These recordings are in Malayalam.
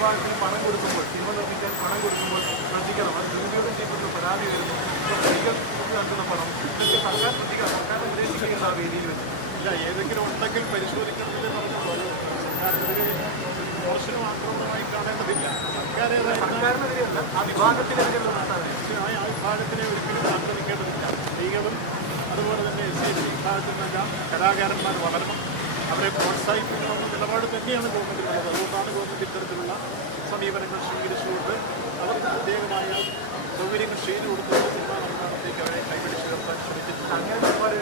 വിഭാഗത്തിൽ പണം കൊടുക്കുമ്പോൾ സിനിമ നിർമ്മിക്കാൻ പണം കൊടുക്കുമ്പോൾ ശ്രദ്ധിക്കണം. അത് ദുരുപയോഗം ചെയ്യുന്ന പരാതി വരുന്നു. സ്ത്രീകൾ നൽകുന്ന പണം ഇതൊക്കെ സർക്കാർ ശ്രദ്ധിക്കണം. സർക്കാർ നിർദ്ദേശിക്കുന്നത് ആ വേദിയിൽ വെച്ച്. ഇല്ല ഏതെങ്കിലും ഉണ്ടെങ്കിൽ പരിശോധിക്കണമെന്നേ പറഞ്ഞുള്ളൂ സർക്കാരിനെതിരെ മോശനും ആക്രമണമായി കാണേണ്ടതില്ല. സർക്കാർ സർക്കാരിനെതിരെയല്ല ആ തീർച്ചയായും ആ വിഭാഗത്തിനെ ഒരിക്കലും ആക്രമിക്കേണ്ടതില്ല. സ്ത്രീകളും അതുപോലെ തന്നെ എസ് സി എസ് ടി വിഭാഗത്തിലെല്ലാം കലാകാരന്മാർ വളരണം. അവരെ പ്രോത്സാഹിപ്പിക്കുന്ന നിലപാട് തന്നെയാണ് ഗവൺമെന്റിനുള്ളത് അതുകൊണ്ടാണ് ഗവൺമെന്റ് ഇത്തരത്തിലുള്ള സമീപനങ്ങൾ സ്വീകരിച്ചുകൊണ്ട് അവർക്ക് പ്രത്യേകമായ സൗകര്യങ്ങൾ ചെയ്തു കൊടുത്തുകൊണ്ട് സിനിമാ നിർമ്മാണത്തേക്ക് അവരെ കൈപിടിച്ച് ഉയർത്താൻ ശ്രമിച്ചിട്ടുണ്ട് അങ്ങനെ ഒരുപാട്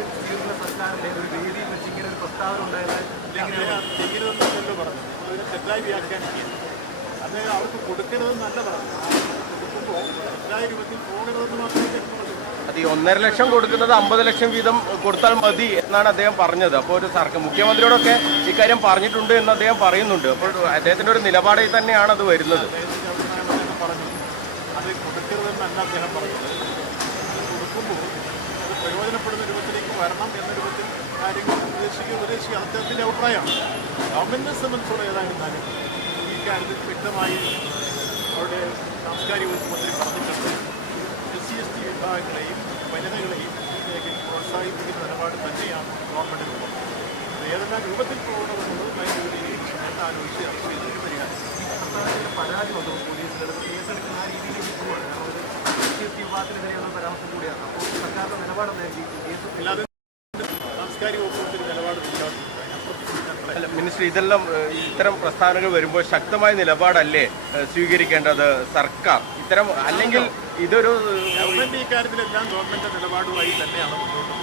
സർക്കാരിന്റെ ഒരു വേദിയിൽ വെച്ച് ഇങ്ങനെ ഒരു പ്രസ്താവന ചെയ്യരുതെന്നല്ലോ പറഞ്ഞു അതിനെ തെറ്റായി വ്യാഖ്യാനിക്കുക അത് അവർക്ക് കൊടുക്കരുതെന്നല്ല പറഞ്ഞു കൊടുക്കുമ്പോൾ എല്ലാ രൂപത്തിൽ പോകരുതെന്ന് മാത്രമേ അത് ഈ ഒന്നര ലക്ഷം കൊടുക്കുന്നത് അമ്പത് ലക്ഷം വീതം കൊടുത്താൽ മതി എന്നാണ് അദ്ദേഹം പറഞ്ഞത്. അപ്പോൾ ഒരു സർക്കാർ മുഖ്യമന്ത്രിയോടൊക്കെ ഇക്കാര്യം പറഞ്ഞിട്ടുണ്ട് എന്ന് അദ്ദേഹം പറയുന്നുണ്ട്. അപ്പോൾ അദ്ദേഹത്തിന്റെ ഒരു നിലപാടിൽ തന്നെയാണ് അത് വരുന്നത്. പ്രയോജനപ്പെടുന്ന രൂപത്തിലേക്ക് വരണം കാര്യങ്ങൾ ഗവൺമെന്റിനെ സംബന്ധിച്ചുള്ള ഏതായിരുന്നാലും ഈ കാര്യത്തിൽ വ്യക്തമായി അവരുടെ സാംസ്കാരിക വകുപ്പ് മന്ത്രി പറഞ്ഞിട്ടുണ്ട്. എസ് സി എസ് ടി വിഭാഗങ്ങളെയും വനിതകളെയും ഇതിലേക്ക് പ്രോത്സാഹിപ്പിക്കുന്ന നിലപാട് തന്നെയാണ് അത് ഏതെല്ലാം രൂപത്തിൽ പോകണമെന്നുള്ളത് നയരൂപതയിൽ സമയത്ത് ആലോചിച്ച് ചർച്ച പരിഹാരം പ്രസ്താവനയിൽ പരാതി വന്നു. പോലീസിലെടുത്ത് കേസെടുക്കുന്ന ആ രീതിയിലേക്ക് പോവാണ് കാരണം വിഭാഗത്തിനെതിരെയുള്ള പരാമർശം കൂടിയാണ്. അപ്പോൾ സർക്കാരിന്റെ നിലപാട് എന്തായിരിക്കും ഈ കേസ് സാംസ്കാരിക വകുപ്പിന്റെ നിലപാട് മിനിസ്റ്റർ ഇതെല്ലാം ഇത്തരം പ്രസ്ഥാനങ്ങൾ വരുമ്പോൾ ശക്തമായ നിലപാടല്ലേ സ്വീകരിക്കേണ്ടത് സർക്കാർ? ഇത്തരം അല്ലെങ്കിൽ ഇതൊരു ഗവൺമെന്റ് ഇക്കാര്യത്തിലെല്ലാം ഗവൺമെന്റ് നിലപാടുമായി തന്നെയാണ് മുന്നോട്ട്